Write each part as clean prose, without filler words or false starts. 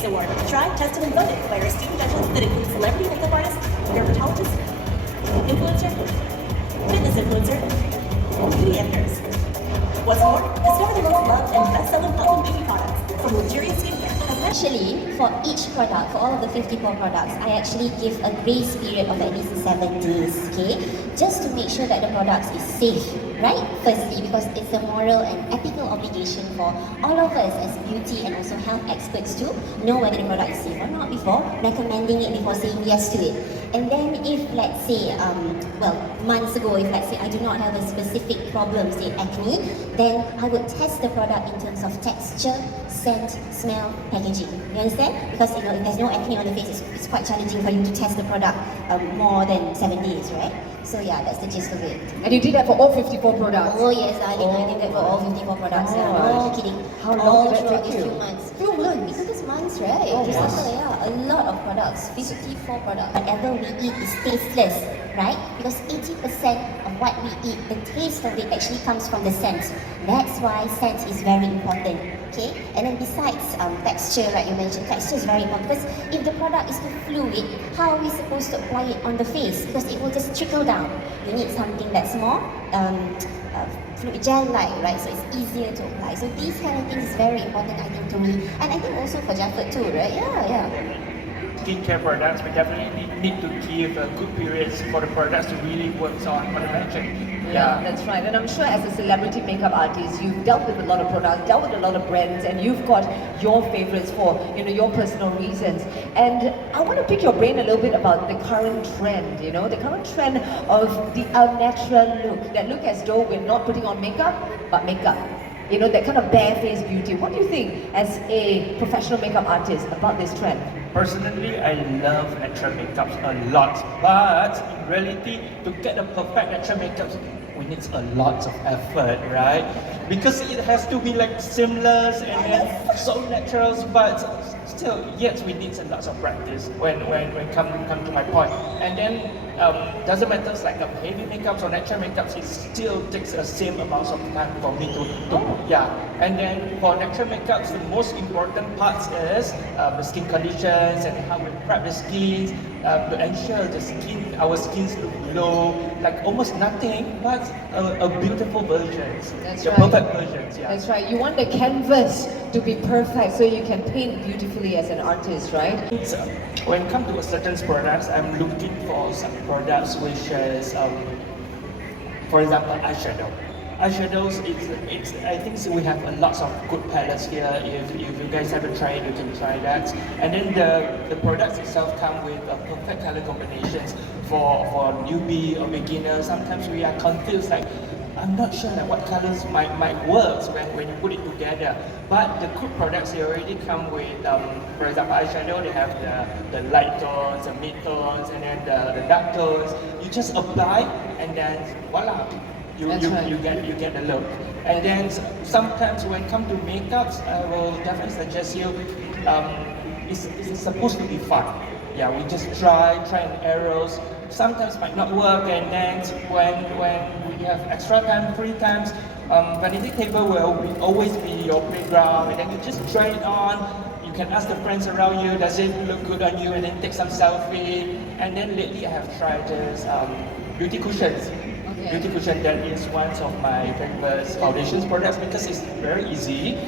Makes Award. Tried, tested, and voted by our esteemed judges that include celebrity makeup artists, dermatologists, influencer, fitness influencer, beauty editors. What's more, discover the most loved and best-selling health and beauty products from luxurious skincare. Actually, for each product, for all of the 54 products, I actually give a grace period of at least 7 days, okay? Just to make sure that the products is safe, right? Firstly, because it's a moral and ethical obligation for all of us as beauty and also health experts to know whether the product is safe or not before recommending it, before saying yes to it. And then if, let's say, months ago, if let's say I do not have a specific problem, say acne, then I would test the product in terms of texture, scent, smell, packaging. You understand? Because if there's no acne on the face, it's quite challenging for you to test the product more than 7 days, right? So yeah, that's the gist of it. And you did that for all 54 products? Oh yes, darling, I did that for all 54 products. Yeah, no kidding. How long did that throughout take these you? few months. Few months? It took us months, right? Oh, To wow. settle, yeah. A lot of products, 54 products. Whatever we eat is tasteless, right? Because 80% of what we eat, the taste of it actually comes from the scent. That's why scent is very important. Okay, and then besides texture, like you mentioned, texture is very important because if the product is too fluid, how are we supposed to apply it on the face? Because it will just trickle down. You need something that's more fluid gel-like, right? So it's easier to apply. So these kind of things is very important, I think, to me, and I think also for Jaffet too, right? Yeah. Skincare products, we definitely need to give a good periods for the products to really work on the magic. Yeah, that's right. And I'm sure as a celebrity makeup artist, you've dealt with a lot of products, dealt with a lot of brands, and you've got your favorites for your personal reasons. And I want to pick your brain a little bit about the current trend, the current trend of the natural look. That look as though we're not putting on makeup, but makeup. That kind of bare-faced beauty. What do you think as a professional makeup artist about this trend? Personally, I love natural makeups a lot, but in reality, to get a perfect natural makeup, we need a lot of effort, right? Because it has to be like seamless and then so natural, but still, yes, we need a lot of practice when come to my point. And then doesn't matter like heavy makeups or natural makeups, it still takes the same amount of time for me to And then for natural makeups, the most important part is the skin conditions and how we prep the skin to ensure our skins look glow, like almost nothing, but a beautiful versions. That's the right. perfect versions, yeah. That's right. You want the canvas to be perfect so you can paint beautifully as an artist, right? So, when it comes to certain products, I'm looking for some products which is, for example, eyeshadow. Eyeshadows, I think we have a lot of good palettes here. If you guys haven't tried, you can try that. And then the products itself come with perfect color combinations for newbie or beginners. Sometimes we are confused, like I'm not sure like what colors might work when you put it together. But the good products, they already come with, for example, eyeshadow, they have the light tones, the mid tones, and then the dark tones. You just apply, and then voila. You get the look. And then sometimes when it comes to makeups, I will definitely suggest you, it's supposed to be fun. Yeah, we just try and errors. Sometimes might not work, and then when we have extra time, free times, vanity table will always be your playground, and then you just try it on. You can ask the friends around you, does it look good on you, and then take some selfie. And then lately I have tried this beauty cushions. Beauty cushion, that is one of my favorite foundations products because it's very easy.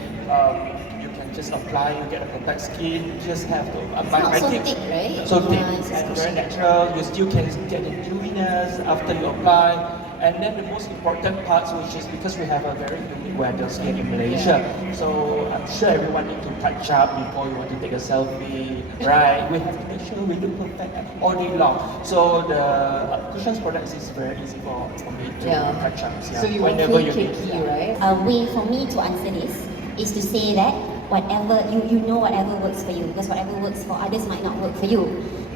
You can just apply, you get a perfect skin. You just have to apply. It's not so thick, right? So thick Yeah, it's just and very natural. You still can get the dewiness after you apply. And then the most important part, which is because we have a very humid weather here in Malaysia, so I'm sure everyone need to touch up before you want to take a selfie, right? We have to make sure we look perfect all day long. So the cushions products is very easy for me to touch up. Yeah. So you want whenever cake need. cakey, right? A way for me to answer this is to say that whatever you know whatever works for you, because whatever works for others might not work for you.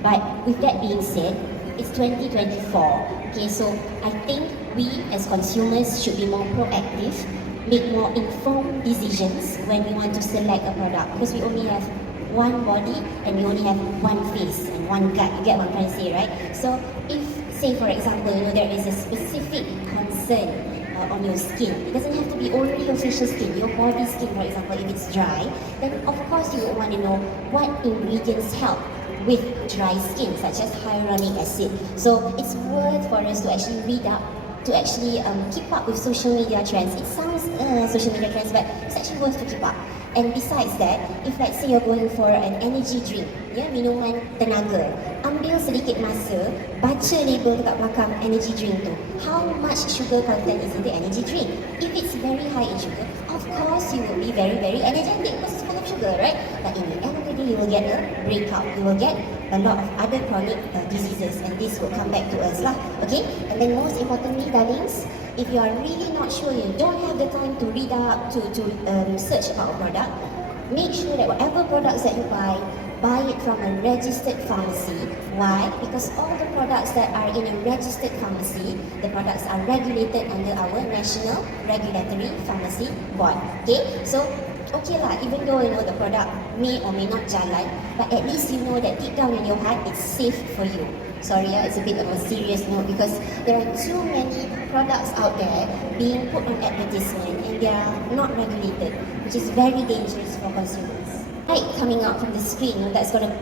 But with that being said, it's 2024. Okay, so I think we as consumers should be more proactive, make more informed decisions when we want to select a product, because we only have one body and we only have one face and one gut. You get what I'm trying to say, right? So if, say for example, there is a specific concern on your skin. It doesn't have to be only your facial skin, your body skin, for example, if it's dry, then of course you would want to know what ingredients help with dry skin, such as hyaluronic acid. So it's worth for us to actually read up, to actually keep up with social media trends. It sounds social media trends, but it's actually worth to keep up. And besides that, if let's say you're going for an energy drink, ya, minuman tenaga, ambil sedikit masa, baca label dekat belakang energy drink tu. How much sugar content is in the energy drink? If it's very high in sugar, of course you will be very, very energetic because it's full of sugar, right? But in the end of the day, you will get a breakout. You will get a lot of other chronic diseases, and this will come back to us lah. Okay? And then most importantly, darlings, if you are really not sure, you don't have the time to read up, to search about a product, make sure that whatever products that you buy it from a registered pharmacy. Why? Because all the products that are in a registered pharmacy, the products are regulated under our National Regulatory Pharmacy Board. Okay? So, okay lah, even though you know the product may or may not jalan, but at least you know that deep down in your heart, it's safe for you. Sorry, it's a bit of a serious note because there are too many products out there being put on advertisement and they are not regulated, which is very dangerous for consumers. Light coming out from the screen, that's going to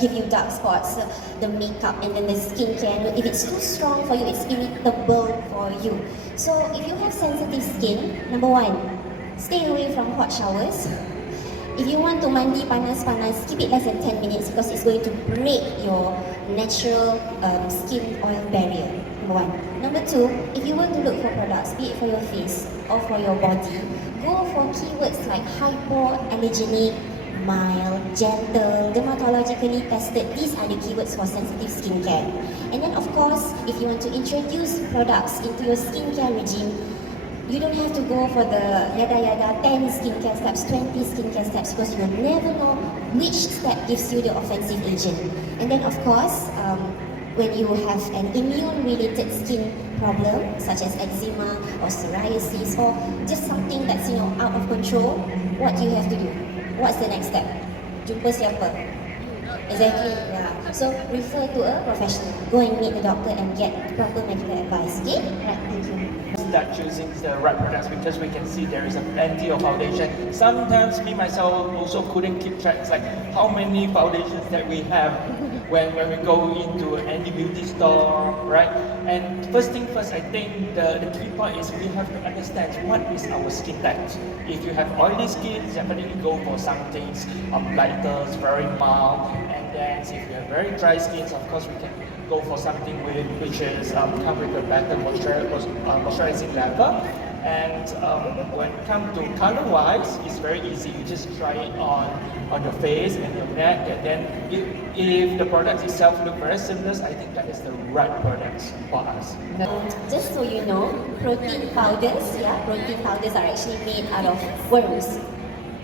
give you dark spots, the makeup and then the skincare. If it's too strong for you, it's irritable for you. So if you have sensitive skin, number one, stay away from hot showers. If you want to mandi panas-panas, keep it less than 10 minutes because it's going to break your natural skin oil barrier. Number one. Number two, if you want to look for products, be it for your face or for your body, go for keywords like hypoallergenic, mild, gentle, dermatologically tested. These are the keywords for sensitive skincare. And then of course, if you want to introduce products into your skincare regime, you don't have to go for the yada 10 skincare steps, 20 skincare steps because you will never know which step gives you the offensive agent. And then of course, when you have an immune-related skin problem such as eczema or psoriasis or just something that's out of control, what do you have to do? What's the next step? Jumpa siapa? Exactly, yeah. So refer to a professional. Go and meet the doctor and get proper medical advice. Okay? Right, thank you. Start choosing the right products because we can see there is a plenty of foundation. Sometimes me myself also couldn't keep track like how many foundations that we have when we go into any beauty store, right? And first thing first, I think the key point is we have to understand what is our skin type. If you have oily skin, definitely go for some things lighter, very mild. And then if you have very dry skin, of course we can go for something which is come with a better moisturizing level. And when it comes to color-wise, it's very easy. You just try it on your face and your neck, and then if the product itself look very seamless, I think that is the right product for us. Just so you know, protein powders are actually made out of worms.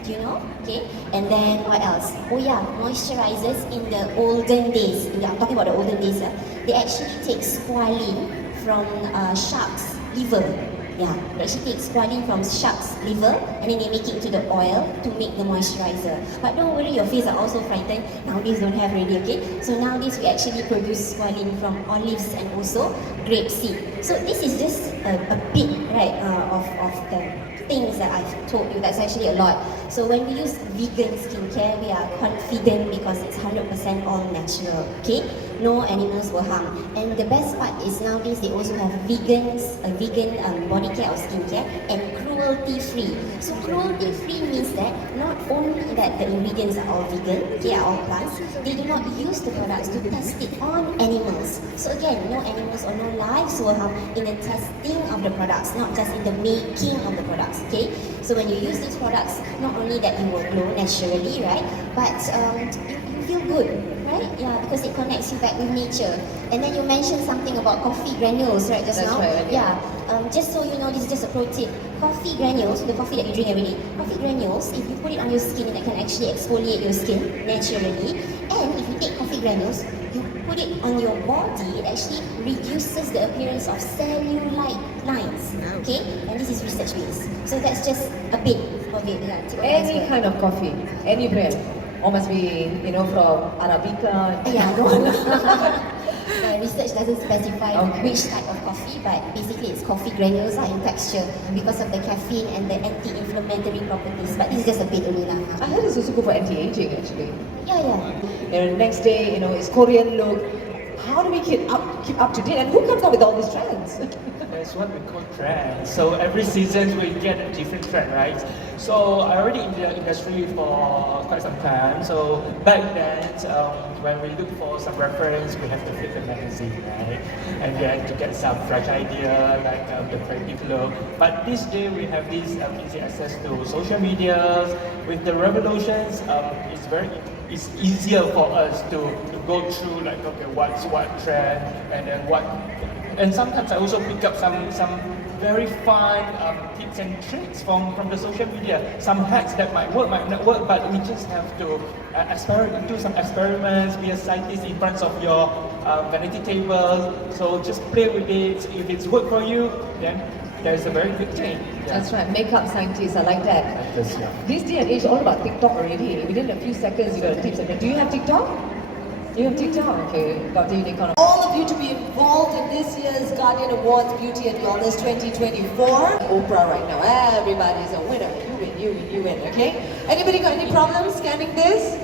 Do you know? Okay. And then what else? Oh yeah, moisturizers in the olden days. I'm talking about the olden days. They actually take squalene from shark's liver. Yeah, they actually take squalene from shark's liver and then they make it into the oil to make the moisturizer. But don't worry, your face are also frightened. Nowadays don't have already, okay? So nowadays we actually produce squalene from olives and also grapeseed. So this is just a bit, right, of the things that I've told you. That's actually a lot. So when we use vegan skincare, we are confident because it's 100% all natural, okay? No animals were harmed. And the best part is nowadays they also have vegan body care or skincare and cruelty-free. So cruelty-free means that not only that the ingredients are all vegan, they are all plants, they do not use the products to test it on animals. So again, no animals or no lives were harmed in the testing of the products, not just in the making of the products, okay? So when you use these products, not only that you will glow naturally, right, but you feel good, right? Yeah, because it connects you back with nature. And then you mentioned something about coffee granules, right, just now? Right, yeah. Just so you know, this is just a pro tip. Coffee granules, the coffee that you drink every day, coffee granules, if you put it on your skin, that can actually exfoliate your skin naturally. And if you take coffee granules, you put it on your body, it actually reduces the appearance of cellulite lines. Okay? And this is research based. So that's just a bit of it. Any kind of coffee, any brand. Or must be, you know, from Arabica? Yeah, no. The research doesn't specify which type of coffee, but basically it's coffee granules in texture because of the caffeine and the anti-inflammatory properties. But this is just a bit only lah. I heard it's also good for anti-aging actually. Yeah, yeah. You know, next day, you know, it's Korean look. How do we keep up to date? And who comes up with all these trends? That's what we call trends. So every season we get a different trend, right? So I already in the industry for quite some time. So back then, when we look for some reference, we have to flip the magazine, right? And then to get some fresh idea, like the creative look. But this day we have this easy access to social media. With the revolutions, it's easier for us to go through like, okay, what's what trend, and then what, and sometimes I also pick up some very fun tips and tricks from the social media, some hacks that might work, might not work, but we just have to do some experiments, be a scientist in front of your vanity table, so just play with it. If it's work for you, then there's a very good thing. Yeah. That's right, makeup scientists, I like that. Yes, yeah. This day and age, all about TikTok already. Within a few seconds, you got tips and tricks. Do you have TikTok? You have TikTok? Okay, got the unicorn. All of you to be involved in this year's Guardian Awards Beauty and Wellness 2024. Oprah right now, everybody's a winner. You win, you win, you win, okay? Anybody got any problems scanning this?